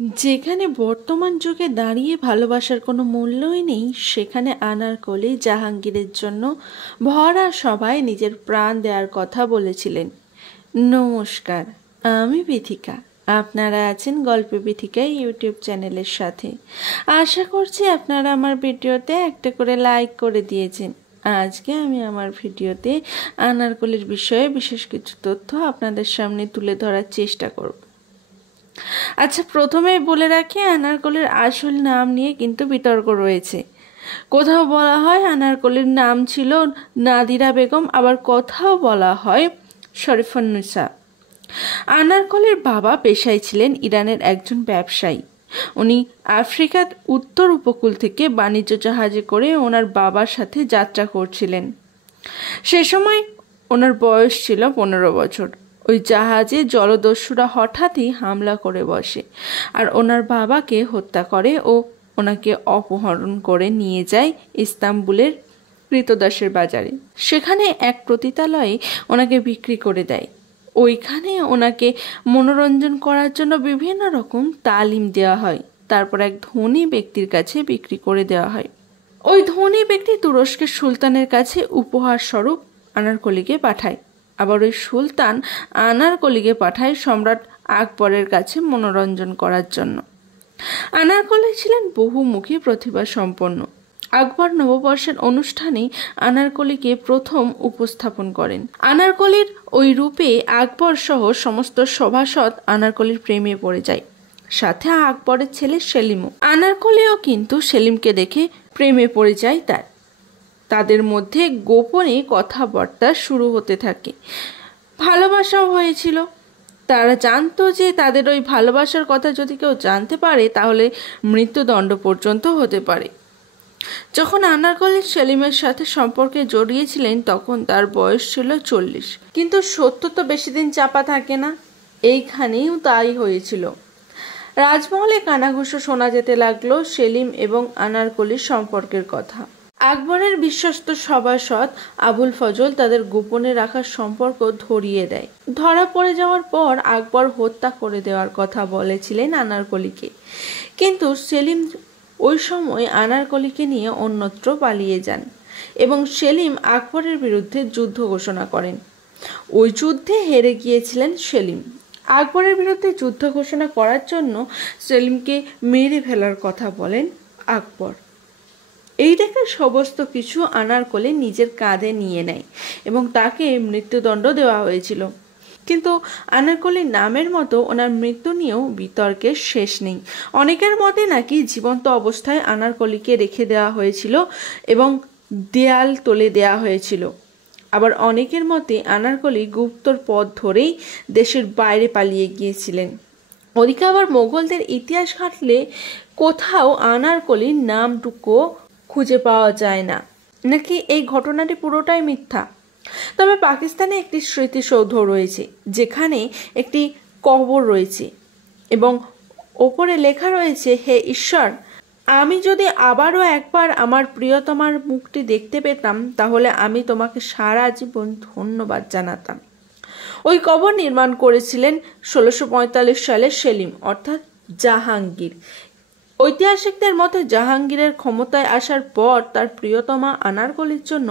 যেখানে বর্তমান যুগে দাঁড়িয়ে ভালোবাসার কোনো মূল্যই নেই, সেখানে আনারকলি জাহাঙ্গীরের জন্য ভরা সভায় নিজের প্রাণ দেওয়ার কথা বলেছিলেন। নমস্কার, আমি বিথিকা। আপনারা আছেন গল্পে বিথিকা ইউটিউব চ্যানেলের সাথে। আশা করছি আপনারা আমার ভিডিওতে একটা করে লাইক করে দিয়েছেন। আজকে আমি আমার ভিডিওতে আনারকলির বিষয়ে বিশেষ কিছু তথ্য আপনাদের সামনে তুলে ধরার চেষ্টা করব। আচ্ছা, প্রথমেই বলে রাখি, আনারকলির আসল নাম নিয়ে কিন্তু বিতর্ক রয়েছে। কোথাও বলা হয় আনারকলির নাম ছিল নাদিরা বেগম, আবার কোথাও বলা হয় শরীফুন্নিসা। আনারকলির বাবা পেশায় ছিলেন ইরানের একজন ব্যবসায়ী। উনি আফ্রিকার উত্তর উপকূল থেকে বাণিজ্য জাহাজে করে ওনার বাবার সাথে যাত্রা করছিলেন। সে সময় ওনার বয়স ছিল 15 বছর। ওই জাহাজে জলদস্যুরা হঠাৎই হামলা করে বসে আর ওনার বাবাকে হত্যা করে ও ওনাকে অপহরণ করে নিয়ে যায় ইস্তাম্বুলের কৃতদাসের বাজারে। সেখানে এক পতিতালয়ে ওনাকে বিক্রি করে দেয়। ওইখানে ওনাকে মনোরঞ্জন করার জন্য বিভিন্ন রকম তালিম দেওয়া হয়। তারপর এক ধনী ব্যক্তির কাছে বিক্রি করে দেওয়া হয়। ওই ধনী ব্যক্তি তুরস্কের সুলতানের কাছে উপহার স্বরূপ আনারকলিকে পাঠায়। আবার ওই সুলতান আনারকলিকে পাঠায় সম্রাট আকবরের কাছে মনোরঞ্জন করার জন্য। আনারকলি ছিলেন বহুমুখী প্রতিভা সম্পন্ন। আকবর নববর্ষের অনুষ্ঠানে আনারকলিকে প্রথম উপস্থাপন করেন। আনারকলির ওই রূপে আকবর সহ সমস্ত সভাসদ আনারকলির প্রেমে পড়ে যায়, সাথে আকবরের ছেলে সেলিমও। আনারকলিও কিন্তু সেলিমকে দেখে প্রেমে পড়ে যায়। তাদের মধ্যে গোপনে কথাবার্তা শুরু হতে থাকে। ভালোবাসাও হয়েছিল। তারা জানতো যে তাদের ওই ভালোবাসার কথা যদি কেউ জানতে পারে তাহলে মৃত্যুদণ্ড পর্যন্ত হতে পারে। যখন আনারকলি সেলিমের সাথে সম্পর্কে জড়িয়েছিলেন তখন তার বয়স ছিল 40। কিন্তু সত্য তো বেশি দিন চাপা থাকে না। এইখানেও তাই হয়েছিল। রাজমহলে কানাঘুষো শোনা যেতে লাগলো সেলিম এবং আনারকলির সম্পর্কের কথা। আকবরের বিশ্বস্ত সভাসদ আবুল ফজল তাদের গোপনে রাখার সম্পর্ক ধরিয়ে দেয়। ধরা পড়ে যাওয়ার পর আকবর হত্যা করে দেওয়ার কথা বলেছিলেন আনারকলিকে, কিন্তু সেলিম ওই সময় আনারকলিকে নিয়ে অন্যত্র পালিয়ে যান এবং সেলিম আকবরের বিরুদ্ধে যুদ্ধ ঘোষণা করেন। ওই যুদ্ধে হেরে গিয়েছিলেন সেলিম। আকবরের বিরুদ্ধে যুদ্ধ ঘোষণা করার জন্য সেলিমকে মেরে ফেলার কথা বলেন আকবর। এই দেখে সমস্ত কিছু আনারকলি নিজের কাঁধে নিয়ে নেয় এবং তাকে মৃত্যুদণ্ড দেওয়া হয়েছিল। কিন্তু আনারকলির নামের মতো ওনার মৃত্যু নিয়েও বিতর্কের শেষ নেই। অনেকের মতে নাকি জীবন্ত অবস্থায় আনারকলিকে রেখে দেওয়া হয়েছিল এবং দেয়াল তুলে দেওয়া হয়েছিল। আবার অনেকের মতে আনারকলি গুপ্তর পথ ধরেই দেশের বাইরে পালিয়ে গিয়েছিলেন। ওদিকে আবার মোগলদের ইতিহাস ঘাঁটলে কোথাও আনারকলির নামটুকু খুঁজে পাওয়া যায় না। নাকি এই ঘটনাটি পুরোটাই মিথ্যা? তবে পাকিস্তানে একটি স্মৃতিসৌধ রয়েছে যেখানে একটি কবর রয়েছে এবং ওপরে লেখা রয়েছে, হে ঈশ্বর, আমি যদি আবারও একবার আমার প্রিয়তমার মুখটি দেখতে পেতাম তাহলে আমি তোমাকে সারা জীবন ধন্যবাদ জানাতাম। ওই কবর নির্মাণ করেছিলেন 1645 সালে সেলিম অর্থাৎ জাহাঙ্গীর। ঐতিহাসিকদের মতে জাহাঙ্গীরের ক্ষমতায় আসার পর তার প্রিয়তমা আনারকলির জন্য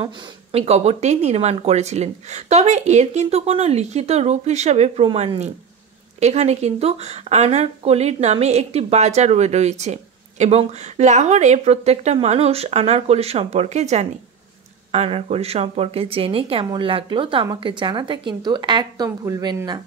এই কবরটি নির্মাণ করেছিলেন। তবে এর কিন্তু কোনো লিখিত রূপ হিসাবে প্রমাণ নেই। এখানে কিন্তু আনারকলির নামে একটি বাজার রয়েছে এবং লাহোরে প্রত্যেকটা মানুষ আনারকলি সম্পর্কে জানে। আনারকলি সম্পর্কে জেনে কেমন লাগলো তা আমাকে জানাতে কিন্তু একদম ভুলবেন না।